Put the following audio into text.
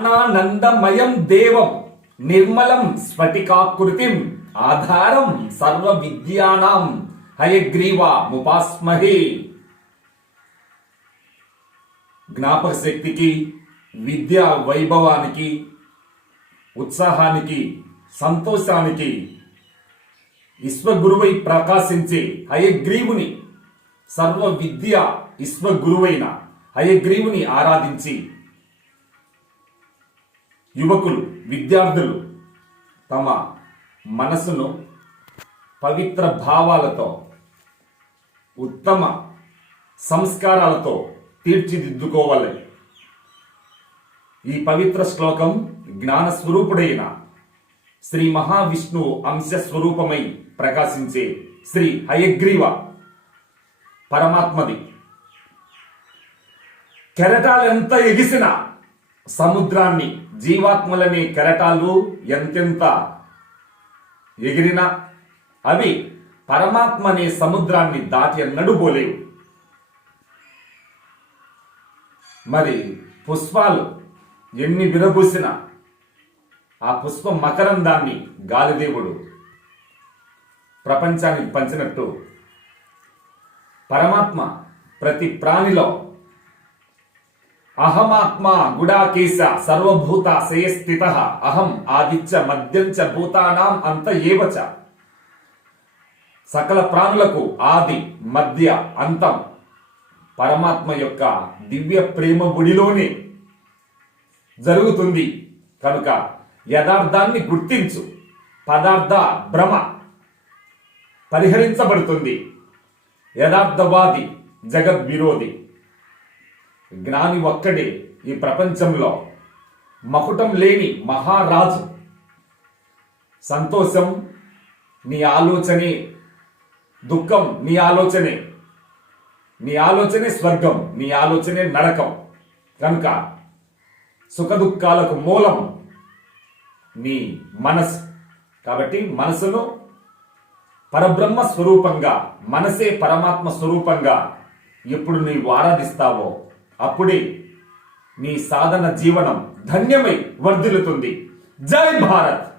జ్ఞానానందమయం దేవం నిర్మలం స్ఫటికాకృతిం ఆధారం సర్వ విద్యానాం హయగ్రీవముపాస్మహే. జ్ఞాపక శక్తికి, విద్యా వైభవానికి, ఉత్సాహానికి, సంతోషానికి విశ్వగురువై ప్రకాశించే హయగ్రీవుని, సర్వ విద్య విశ్వగురువైన హయగ్రీవుని ఆరాధించి యువకులు, విద్యార్థులు తమ మనసును పవిత్ర భావాలతో, ఉత్తమ సంస్కారాలతో తీర్చిదిద్దుకోవాలి. ఈ పవిత్ర శ్లోకం జ్ఞాన స్వరూపుడైన శ్రీ మహావిష్ణువు అంశ స్వరూపమై ప్రకాశించే శ్రీ హయగ్రీవ పరమాత్మది. కెరటాలెంత ఎగిసిన సముద్రాన్ని, జీవాత్మలనే కెరటాలు ఎంతెంత ఎగిరినా అవి పరమాత్మ అనే సముద్రాన్ని దాటి అన్నడు పోలేవు. మరి పుష్పాలు ఎన్ని విరబూసిన ఆ పుష్ప మకరందాన్ని గాలిదేవుడు ప్రపంచానికి పంచినట్టు పరమాత్మ ప్రతి ప్రాణిలో అహమాత్మ గుడాకేశ సర్వభూత శయస్థిత అహం ఆదిత్య మధ్యంచ భూతానాం అంత ఏవచ. సకల ప్రాణులకు ఆది, మధ్య, అంతం పరమాత్మ యొక్క దివ్య ప్రేమ గుడిలోనే జరుగుతుంది. కనుక యథార్థాన్ని గుర్తించు, పదార్థ భ్రమ పరిహరించబడుతుంది. యథార్థవాది జగద్విరోధి. జ్ఞాని ఒక్కడే ఈ ప్రపంచంలో మకుటం లేని మహారాజు. సంతోషం నీ ఆలోచనే, దుఃఖం నీ ఆలోచనే, నీ ఆలోచనే స్వర్గం, నీ ఆలోచనే నరకం. కనుక సుఖ దుఃఖాలకు మూలం నీ మనసు. కాబట్టి మనసును పరబ్రహ్మ స్వరూపంగా, మనసే పరమాత్మ స్వరూపంగా ఎప్పుడు నీవు ఆరాధిస్తావో అప్పుడే నీ సాధన జీవనం ధన్యమై వర్ధిల్లుతుంది. జై భారత్.